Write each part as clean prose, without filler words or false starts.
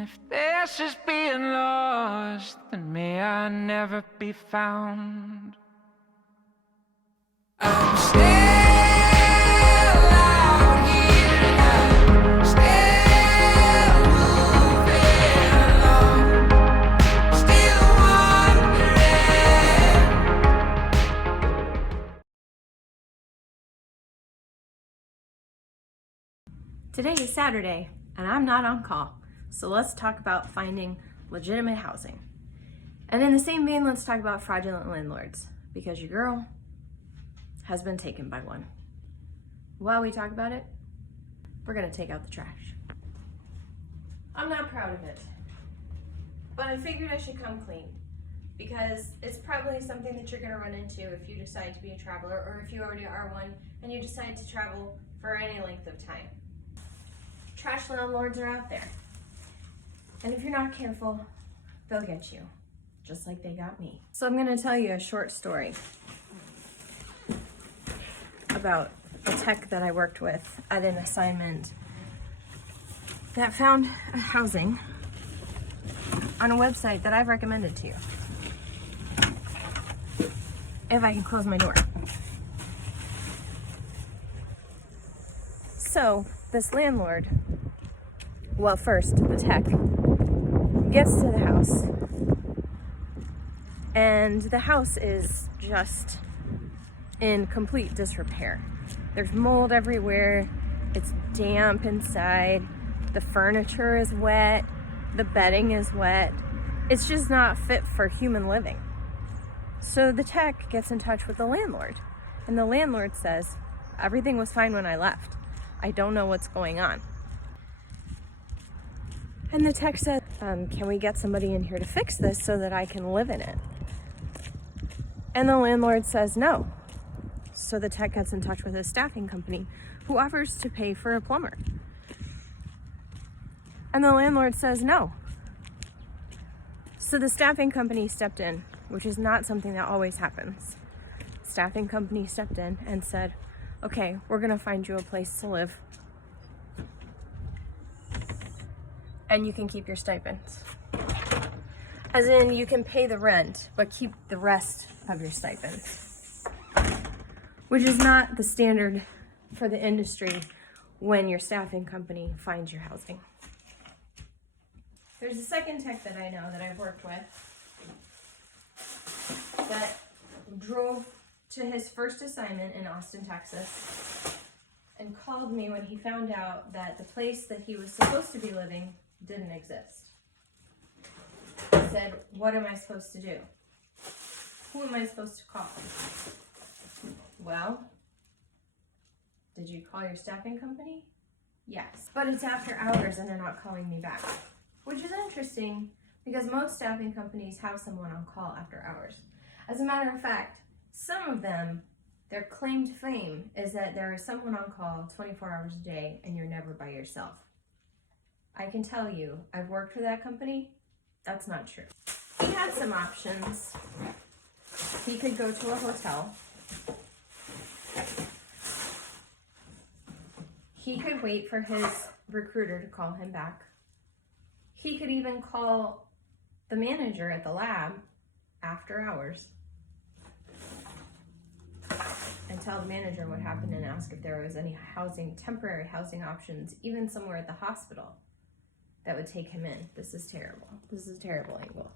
if this is being lost, then may I never be found. I'm still out here now, still moving along, still wondering. Today is Saturday, and I'm not on call, so let's talk about finding legitimate housing. And in the same vein, let's talk about fraudulent landlords, because your girl has been taken by one. While we talk about it, we're gonna take out the trash. I'm not proud of it, but I figured I should come clean, because it's probably something that you're gonna run into if you decide to be a traveler, or if you already are one and you decide to travel for any length of time. Trash landlords are out there, and if you're not careful, they'll get you, just like they got me. So I'm gonna tell you a short story about a tech that I worked with at an assignment that found a housing on a website that I've recommended to you. If I can close my door. So this landlord, well, first the tech gets to the house, and the house is just in complete disrepair. There's mold everywhere, it's damp inside, the furniture is wet, the bedding is wet. It's just not fit for human living. So the tech gets in touch with the landlord, and the landlord says, everything was fine when I left. I don't know what's going on. And the tech said, can we get somebody in here to fix this so that I can live in it? And the landlord says no. So the tech gets in touch with a staffing company who offers to pay for a plumber. And the landlord says no. So the staffing company stepped in, which is not something that always happens. Staffing company stepped in and said, okay, we're gonna find you a place to live, and you can keep your stipends. As in, you can pay the rent, but keep the rest of your stipends, which is not the standard for the industry when your staffing company finds your housing. There's a second tech that I know that I've worked with that drove to his first assignment in Austin, Texas, and called me when he found out that the place that he was supposed to be living didn't exist. He said, what am I supposed to do? Who am I supposed to call? Well, did you call your staffing company? Yes, but it's after hours and they're not calling me back, which is interesting because most staffing companies have someone on call after hours. As a matter of fact, some of them, their claim to fame is that there is someone on call 24 hours a day and you're never by yourself. I can tell you, I've worked for that company, that's not true. He had some options. He could go to a hotel. He could wait for his recruiter to call him back. He could even call the manager at the lab after hours and tell the manager what happened and ask if there was any temporary housing options, even somewhere at the hospital that would take him in. This is terrible. This is a terrible angle.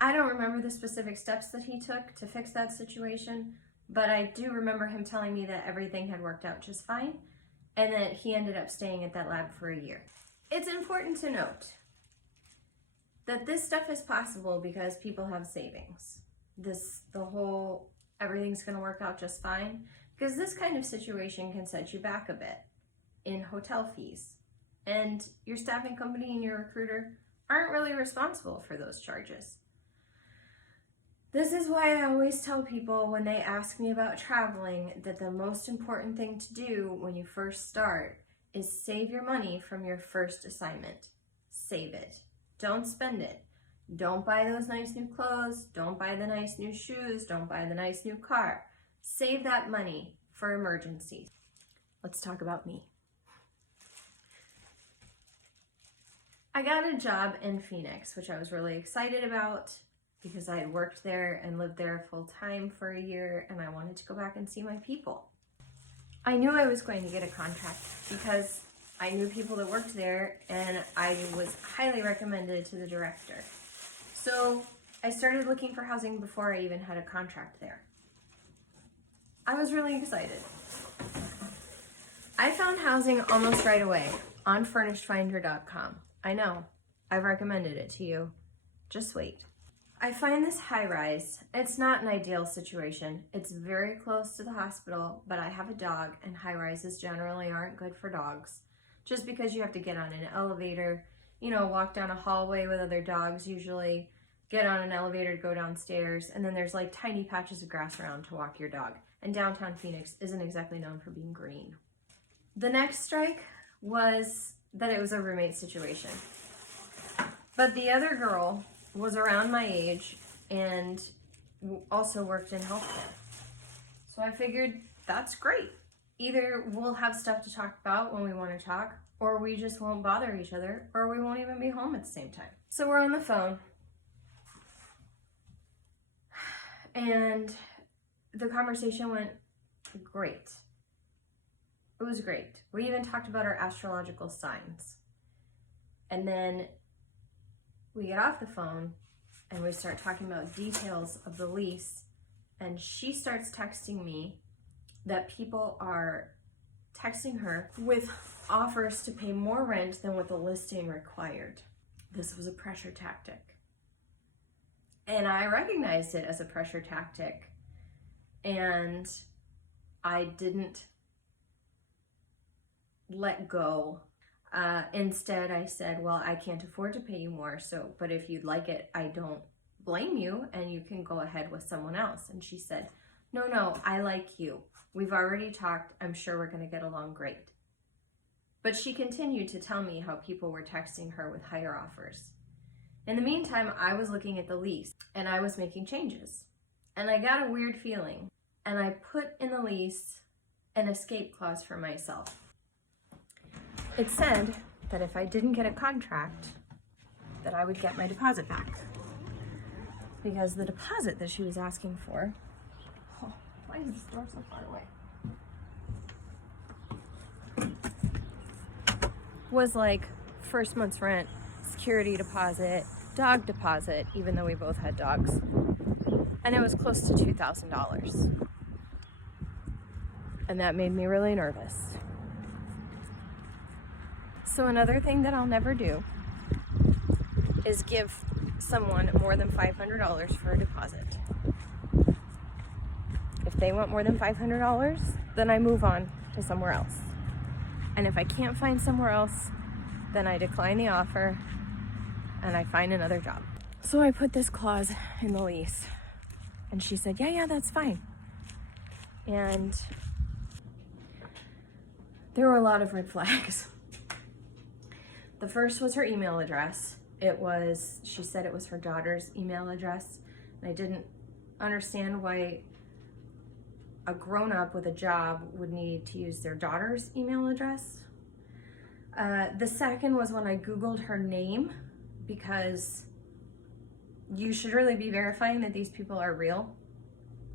I don't remember the specific steps that he took to fix that situation, but I do remember him telling me that everything had worked out just fine and that he ended up staying at that lab for a year. It's important to note that this stuff is possible because people have savings. The whole everything's gonna work out just fine, because this kind of situation can set you back a bit in hotel fees. And your staffing company and your recruiter aren't really responsible for those charges. This is why I always tell people when they ask me about traveling that the most important thing to do when you first start is save your money from your first assignment. Save it. Don't spend it. Don't buy those nice new clothes. Don't buy the nice new shoes. Don't buy the nice new car. Save that money for emergencies. Let's talk about me. I got a job in Phoenix, which I was really excited about because I had worked there and lived there full time for a year, and I wanted to go back and see my people. I knew I was going to get a contract because I knew people that worked there and I was highly recommended to the director. So I started looking for housing before I even had a contract there. I was really excited. I found housing almost right away on furnishedfinder.com. I know, I've recommended it to you. Just wait. I find this high-rise. It's not an ideal situation. It's very close to the hospital, but I have a dog and high-rises generally aren't good for dogs. Just because you have to get on an elevator, you know, walk down a hallway with other dogs usually, get on an elevator to go downstairs, and then there's like tiny patches of grass around to walk your dog. And downtown Phoenix isn't exactly known for being green. The next strike was that it was a roommate situation. But the other girl was around my age and also worked in healthcare. So I figured that's great. Either we'll have stuff to talk about when we want to talk, or we just won't bother each other, or we won't even be home at the same time. So we're on the phone. And the conversation went great. It was great. We even talked about our astrological signs. And then we get off the phone and we start talking about details of the lease. And she starts texting me that people are texting her with offers to pay more rent than what the listing required. This was a pressure tactic. And I recognized it as a pressure tactic. And I didn't let go. Instead, I said, well, I can't afford to pay you more, but if you'd like it, I don't blame you, and you can go ahead with someone else. And she said, no, I like you. We've already talked. I'm sure we're going to get along great. But she continued to tell me how people were texting her with higher offers. In the meantime, I was looking at the lease, and I was making changes. And I got a weird feeling, and I put in the lease an escape clause for myself. It said that if I didn't get a contract, that I would get my deposit back. Because the deposit that she was asking for, why is this door so far away? Was like first month's rent, security deposit, dog deposit, even though we both had dogs. And it was close to $2,000. And that made me really nervous. So another thing that I'll never do is give someone more than $500 for a deposit. If they want more than $500, then I move on to somewhere else. And if I can't find somewhere else, then I decline the offer and I find another job. So I put this clause in the lease and she said, yeah, that's fine. And there were a lot of red flags. The first was her email address. She said it was her daughter's email address. And I didn't understand why a grown-up with a job would need to use their daughter's email address. The second was when I Googled her name, because you should really be verifying that these people are real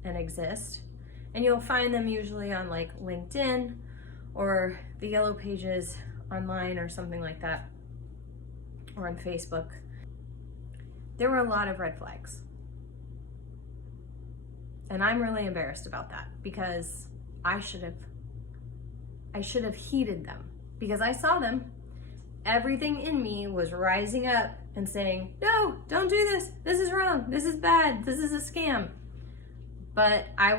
and exist. And you'll find them usually on like LinkedIn or the Yellow Pages online or something like that, or on Facebook. There were a lot of red flags. And I'm really embarrassed about that because I should have heeded them, because I saw them. Everything in me was rising up and saying, no, don't do this. This is wrong. This is bad. This is a scam. But I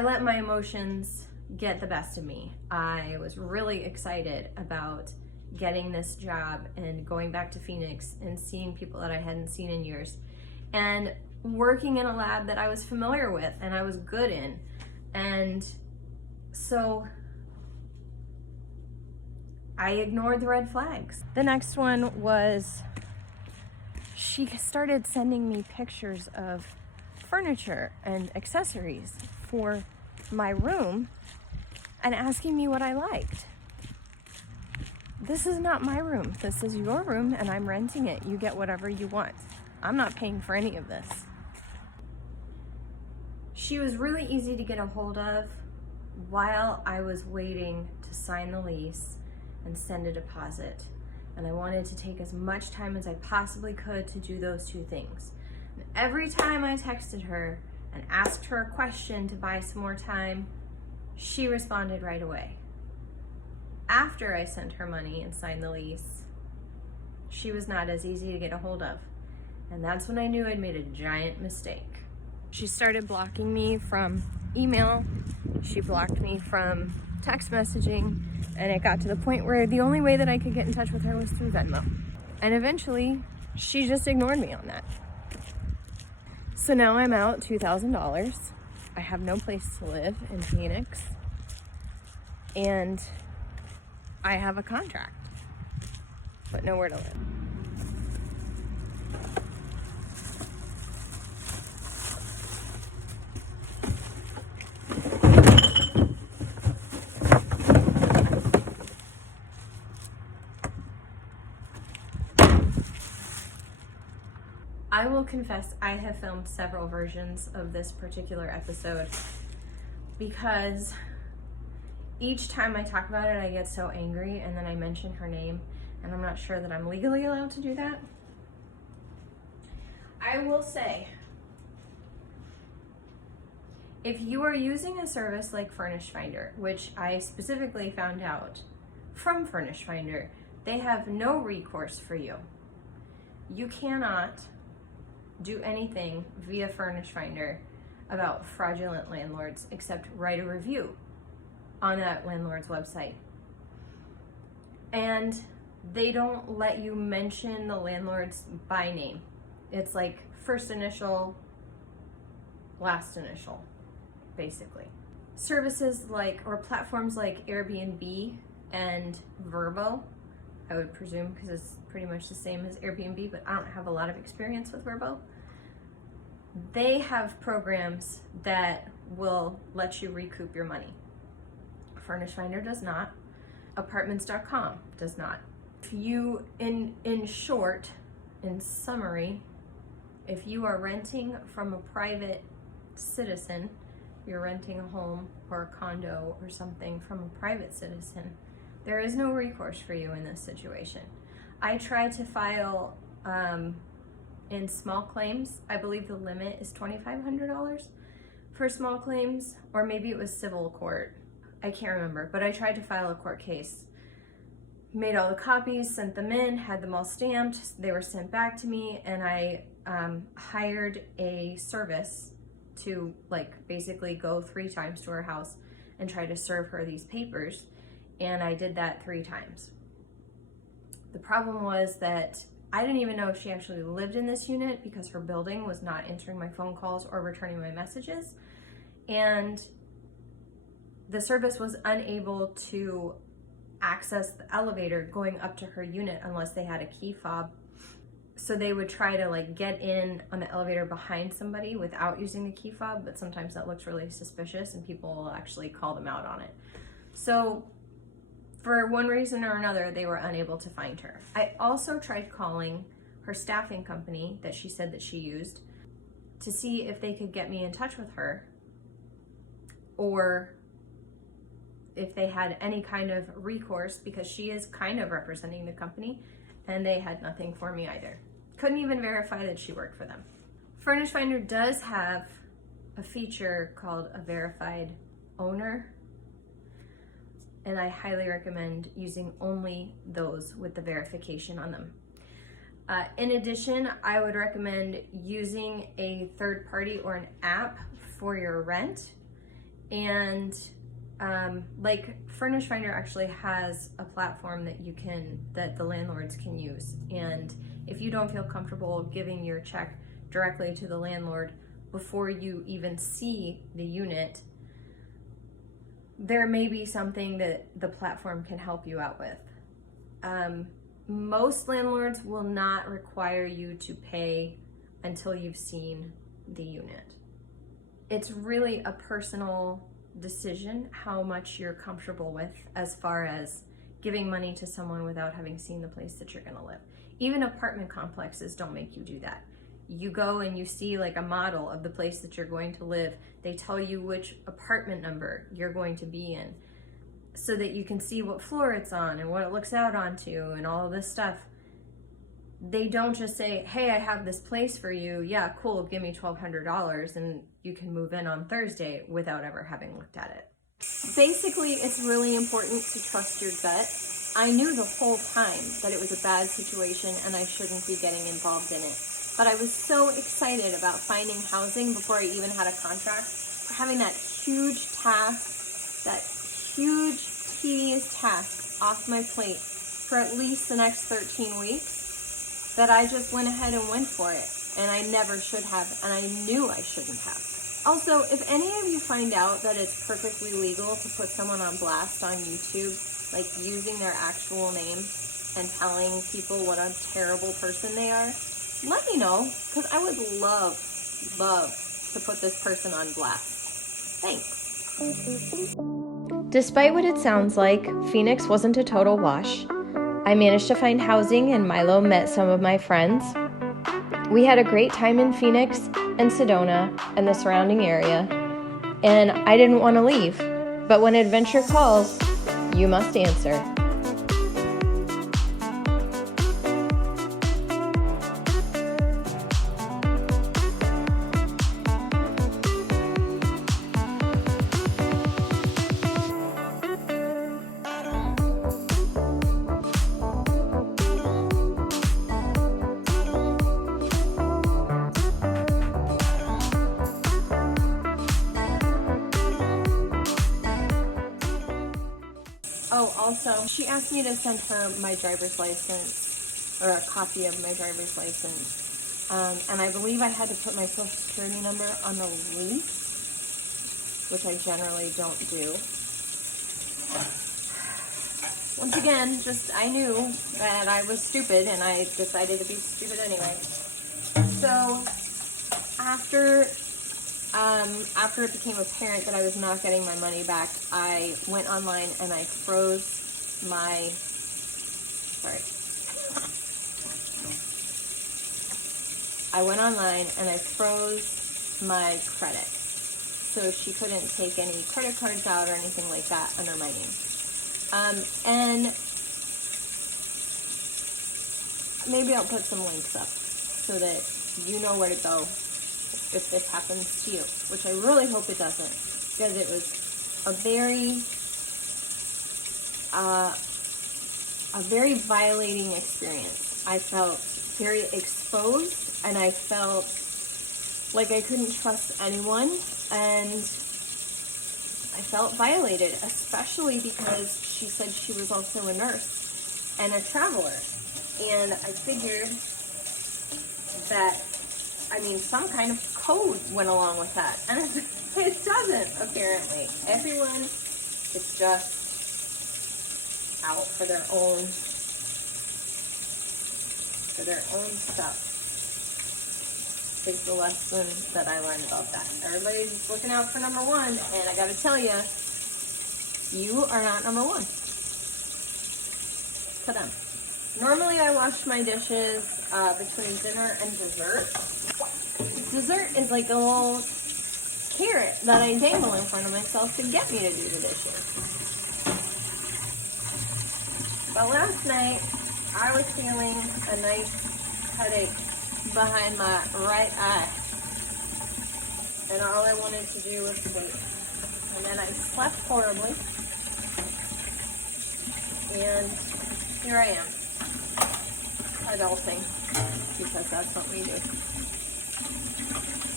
let my emotions get the best of me. I was really excited about getting this job and going back to Phoenix and seeing people that I hadn't seen in years and working in a lab that I was familiar with and I was good in. And so I ignored the red flags. The next one was she started sending me pictures of furniture and accessories for my room and asking me what I liked. This is not my room. This is your room and I'm renting it. You get whatever you want. I'm not paying for any of this. She was really easy to get a hold of while I was waiting to sign the lease and send a deposit. And I wanted to take as much time as I possibly could to do those two things. And every time I texted her and asked her a question to buy some more time, she responded right away. After I sent her money and signed the lease, she was not as easy to get a hold of. And that's when I knew I'd made a giant mistake. She started blocking me from email. She blocked me from text messaging. And it got to the point where the only way that I could get in touch with her was through Venmo. And eventually, she just ignored me on that. So now I'm out $2,000. I have no place to live in Phoenix. And I have a contract, but nowhere to live. I will confess I have filmed several versions of this particular episode because each time I talk about it, I get so angry and then I mention her name and I'm not sure that I'm legally allowed to do that. I will say, if you are using a service like Furnish Finder, which I specifically found out from Furnish Finder, they have no recourse for you. You cannot do anything via Furnish Finder about fraudulent landlords except write a review on that landlord's website. And they don't let you mention the landlord's by name. It's like first initial, last initial, basically. Services like, or platforms like Airbnb and Vrbo, I would presume, because it's pretty much the same as Airbnb, but I don't have a lot of experience with Vrbo. They have programs that will let you recoup your money. Furnish Finder does not. Apartments.com does not. If you, in short, in summary, if you are renting from a private citizen, you're renting a home or a condo or something from a private citizen, there is no recourse for you in this situation. I tried to file in small claims. I believe the limit is $2,500 for small claims, or maybe it was civil court. I can't remember, but I tried to file a court case. Made all the copies, sent them in, had them all stamped. They were sent back to me, and I hired a service to basically go 3 times to her house and try to serve her these papers. And I did that 3 times. The problem was that I didn't even know if she actually lived in this unit because her building was not answering my phone calls or returning my messages. And the service was unable to access the elevator going up to her unit unless they had a key fob. So they would try to get in on the elevator behind somebody without using the key fob, but sometimes that looks really suspicious and people will actually call them out on it. So for one reason or another, they were unable to find her. I also tried calling her staffing company that she said that she used to see if they could get me in touch with her or if they had any kind of recourse, because she is kind of representing the company, and they had nothing for me either. Couldn't even verify that she worked for them. Furnish Finder does have a feature called a verified owner, and I highly recommend using only those with the verification on them. In addition, I would recommend using a third party or an app for your rent. And Furnish Finder actually has a platform that the landlords can use. And if you don't feel comfortable giving your check directly to the landlord before you even see the unit, there may be something that the platform can help you out with. Most landlords will not require you to pay until you've seen the unit. It's really a personal decision how much you're comfortable with as far as giving money to someone without having seen the place that you're gonna live. Even apartment complexes don't make you do that. You go and you see like a model of the place that you're going to live. They tell you which apartment number you're going to be in so that you can see what floor it's on and what it looks out onto and all of this stuff. They don't just say, hey, I have this place for you. Yeah, cool, give me $1,200 and you can move in on Thursday without ever having looked at it. Basically, it's really important to trust your gut. I knew the whole time that it was a bad situation and I shouldn't be getting involved in it. But I was so excited about finding housing before I even had a contract, for having that huge task, that huge tedious task off my plate for at least the next 13 weeks, that I just went ahead and went for it. And I never should have, and I knew I shouldn't have. Also, if any of you find out that it's perfectly legal to put someone on blast on YouTube, like using their actual name and telling people what a terrible person they are, let me know, because I would love to put this person on blast. Thanks. Despite what it sounds like, Phoenix wasn't a total wash. I managed to find housing and Milo met some of my friends. We had a great time in Phoenix and Sedona and the surrounding area, and I didn't want to leave. But when adventure calls, you must answer. Oh, also, she asked me to send her my driver's license, or a copy of my driver's license. And I believe I had to put my social security number on the lease, which I generally don't do. Once again, I knew that I was stupid, and I decided to be stupid anyway. So, after it became apparent that I was not getting my money back, I went online and I froze my, I went online and I froze my credit. So she couldn't take any credit cards out or anything like that under my name. And maybe I'll put some links up so that you know where to go if this happens to you, which I really hope it doesn't, because it was a very violating experience. I felt very exposed, and I felt like I couldn't trust anyone, and I felt violated, especially because she said she was also a nurse and a traveler, and I figured that, some kind of code went along with that, and it doesn't, apparently. Everyone is just out for their own stuff. Is the lesson that I learned about that. Everybody's looking out for number one, and I gotta tell you, you are not number one to them. Normally I wash my dishes between dinner and dessert. Dessert is like a little carrot that I dangle in front of myself to get me to do the dishes. But last night, I was feeling a nice headache behind my right eye. And all I wanted to do was sleep. And then I slept horribly. And here I am, adulting, because that's what we do.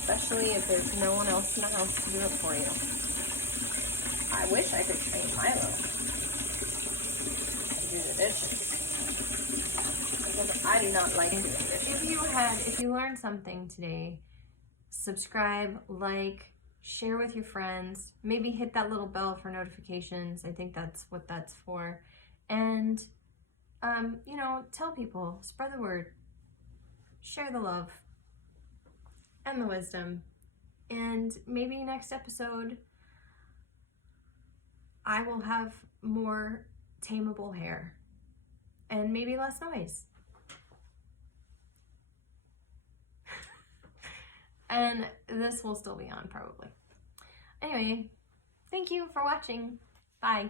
Especially if there's no one else in the house to do it for you. I wish I could train Milo to do the dishes, because I do not like doing dishes. If you learned something today, subscribe, like, share with your friends, maybe hit that little bell for notifications. I think that's what that's for. And, tell people, spread the word, share the love. and the wisdom. And maybe next episode, I will have more tameable hair and maybe less noise. And this will still be on probably. Anyway, thank you for watching. Bye.